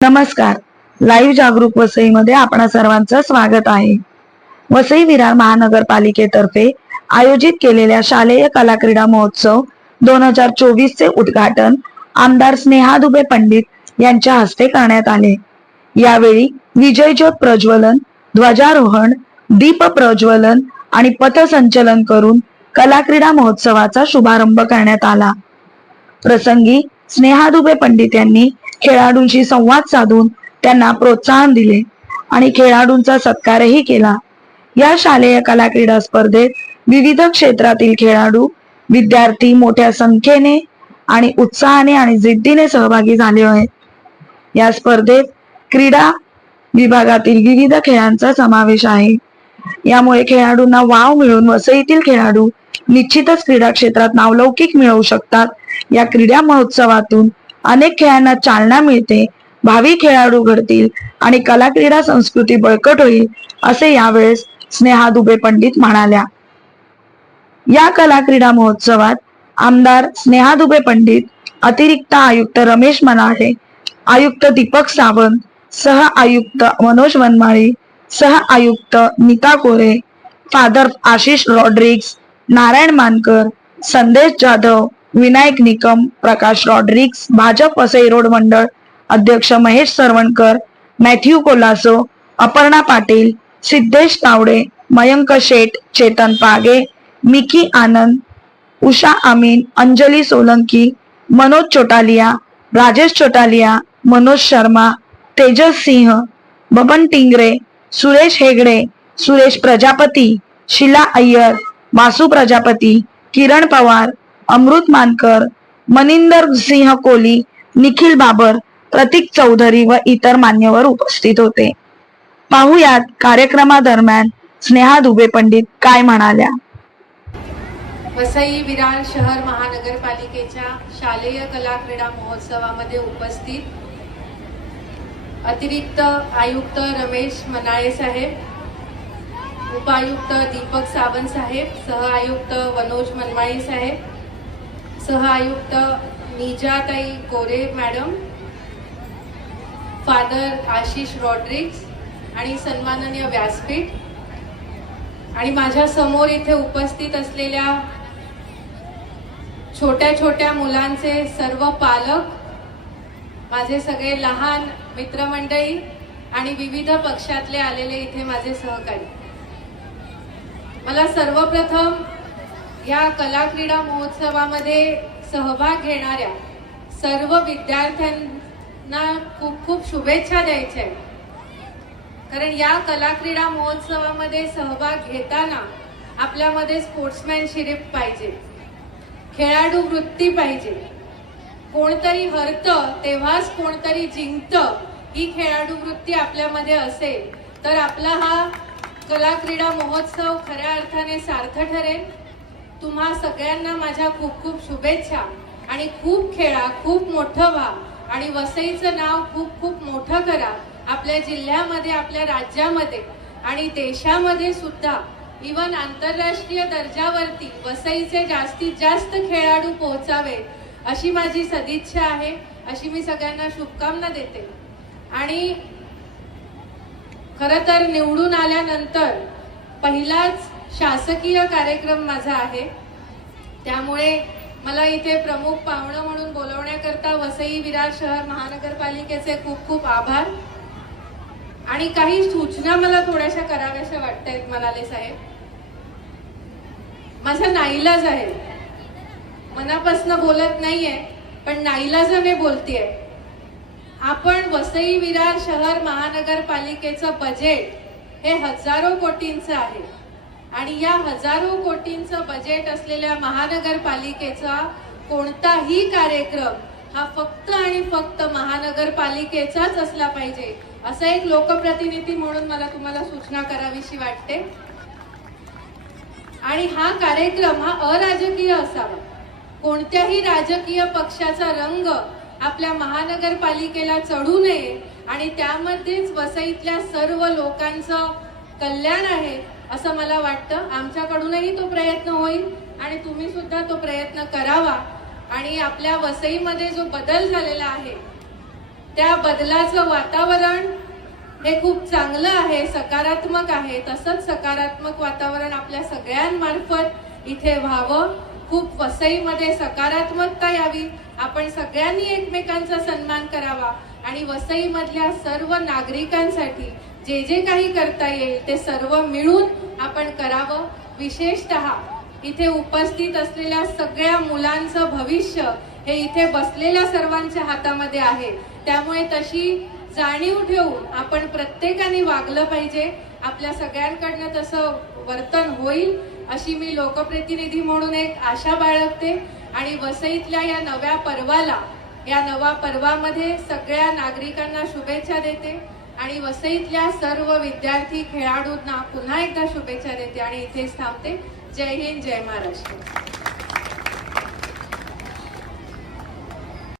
नमस्कार. लाईव्ह जागरूक वसईमध्ये आपणा सर्वांचं स्वागत आहे. वसई विरार महानगरपालिकेतर्फे आयोजित केलेल्या शालेय कला क्रीडा महोत्सव दोन हजार चोवीस चे उद्घाटन आमदार स्नेहा दुबे पंडित यांच्या हस्ते करण्यात आले. यावेळी विजयज्योत प्रज्वलन ध्वजारोहण दीप प्रज्वलन आणि पथसंचलन करून कला क्रीडा महोत्सवाचा शुभारंभ करण्यात आला. प्रसंगी स्नेहा दुबे पंडित यांनी खेळाडूंशी संवाद साधून त्यांना प्रोत्साहन दिले आणि खेळाडूंचा सत्कारही केला. या शालेय कला क्रीडा स्पर्धेत विविध क्षेत्रातील खेळाडू विद्यार्थी मोठ्या संख्येने आणि उत्साहाने आणि जिद्दीने सहभागी झाले आहेत. या स्पर्धेत क्रीडा विभागातील विविध खेळांचा समावेश आहे. यामुळे खेळाडूंना वाव मिळून वसईतील खेळाडू निश्चितच क्रीडा क्षेत्रात नावलौकिक मिळवू शकतात या क्रीडा महोत्सवातून अनेक खेळांना चालना मिळते भावी खेळाडू घडतील आणि कला क्रीडा संस्कृती बळकट होईल असे यावेळेस स्नेहा दुबे पंडित म्हणाल्या. या कला क्रीडा महोत्सवात आमदार स्नेहा दुबे पंडित अतिरिक्त आयुक्त रमेश मनाळे आयुक्त दीपक सावंत सह आयुक्त मनोज वनमाळी सह आयुक्त Neeta Kore father Ashish Rodrigues Narayan Mankar Sandesh Jadhav Vinayak Nikam Prakash Rodrigues Bhajap Vasai road मंडळ अध्यक्ष Mahesh Sarvankar Matthew Colaco Aparna Patil Siddhesh Tawde Mayank Sheth Chetan Page Mickey Anand Usha Amin Anjali Solanki Manoj Chotaliya Rajesh Chotaliya Manoj Sharma Tejas Singh Baban Tingre Suresh Hegde Suresh Prajapati Sheela Iyer Vasu Prajapati Kiran Pawar Amrut Mankar Maninder Singh Koli Nikhil Babar Pratik Chaudhari व इतर मान्यवर उपस्थित होते. पाहुयात कार्यक्रमादरम्यान स्नेहा दुबे पंडित काय म्हणाल्या? वसई विरार शहर महानगरपालिकेच्या शालेय कला क्रीडा महोत्सवामध्ये उपस्थित अतिरिक्त आयुक्त रमेश मनाळे साहेब उपायुक्त दीपक सावंत साहेब सह आयुक्त मनोज मनमाळी साहेब सह आयुक्त निजाताई कोरे मॅडम फादर आशिष रॉड्रिक्स आणि सन्माननीय व्यासपीठ. आणि माझ्यासमोर इथे उपस्थित असलेल्या छोट्या छोट्या मुलांचे सर्व पालक माझे सगळे लहान मित्रमंडळी आणि विविध पक्षातले आलेले इथे माझे सहकारी. मला सर्वप्रथम या कला क्रीडा महोत्सवामध्ये सहभाग घेणाऱ्या सर्व विद्यार्थ्यांना खूप खूप शुभेच्छा द्यायच्या आहेत. कारण या कला क्रीडा महोत्सवामध्ये सहभाग घेताना आपल्यामध्ये स्पोर्ट्समॅनशिप पाहिजे. खेळाडू वृत्ती पाहिजे. कोणतरी हरतं तेव्हाच कोणतरी जिंकतं ही खेळाडू वृत्ती आपल्यामध्ये असेल तर आपला हा कला क्रीडा महोत्सव खऱ्या अर्थाने सार्थ ठरेल. तुम्हा सगळ्यांना माझ्या खूप खूप शुभेच्छा. आणि खूप खेळा खूप मोठं व्हा. आणि वसईचं नाव खूप खूप मोठं करा. आपल्या जिल्ह्यामध्ये आपल्या राज्यामध्ये आणि देशामध्ये सुद्धा. इवन आंतरराष्ट्रीय दर्जावरती वसईचे जास्तीत जास्त खेळाडू पोहोचावे अशी माझी सदिच्छा आहे. अशी मी सगळ्यांना शुभकामना देते. आणि खरं तर निवडून आल्यानंतर पहिलाच शासकीय कार्यक्रम माझा आहे. त्यामुळे मला इथे प्रमुख पाहुणं म्हणून बोलवण्याकरता वसई विरार शहर महानगरपालिकेचे खूप खूप आभार. आणि काही सूचना मला थोड्याशा कराव्याशा वाटत आहेत म्हणाले साहेब. माझा नाईलाज आहे. मनापासनं बोलत नाहीये पण नाईलाजाने बोलतीये. आपण वसई विरार शहर महानगरपालिकेचं बजेट हे हजारो कोटींचं आहे. आणि या हजारो कोटींचं बजेट असलेल्या महानगरपालिकेचा कोणताही कार्यक्रम हा फक्त आणि फक्त महानगरपालिकेचाच असला पाहिजे असं एक लोकप्रतिनिधी म्हणून मला तुम्हाला सूचना करावीशी वाटते. आणि हा कार्यक्रम हा अराजकीय असावा. कोणत्याही राजकीय पक्षाचा रंग आपल्या महानगरपालिकेला चढू नये आणि त्यामध्येच वसईतल्या सर्व लोकांचं कल्याण आहे असं मला वाटतं. आमच्याकडूनही तो प्रयत्न होईल आणि तुम्ही सुद्धा तो प्रयत्न करावा. आणि आपल्या वसईमध्ये जो बदल झालेला आहे त्या बदलाचं वातावरण हे खूप चांगलं आहे सकारात्मक आहे. तसंच सकारात्मक वातावरण आपल्या सगळ्यांमार्फत इथे व्हावं. खूप वसईमध्ये सकारात्मकता यावी. आपण सगळ्यांनी एकमेकांचा सन्मान करावा. आणि वसईमधल्या सर्व नागरिकांसाठी जे जे काही करता येईल ते सर्व मिळून आपण करावं. विशेषतः इथे उपस्थित असलेल्या सगळ्या मुलांचं भविष्य हे इथे बसलेल्या सर्वांच्या हातामध्ये आहे. त्यामुळे तशी जाणीव ठेवून आपण प्रत्येकाने वागलं पाहिजे. आपल्या सगळ्यांकडनं तसं वर्तन होईल अशी मी लोकप्रतिनिधी म्हणून एक आशा बाळगते. आणि वसईतल्या या नव्या पर्वाला या नव्या पर्वामध्ये सगळ्या नागरिकांना शुभेच्छा देते. आणि वसईतल्या सर्व विद्यार्थी खेळाडूंना पुन्हा एकदा शुभेच्छा देते आणि इथेच थांबते. जय हिंद जय महाराष्ट्र.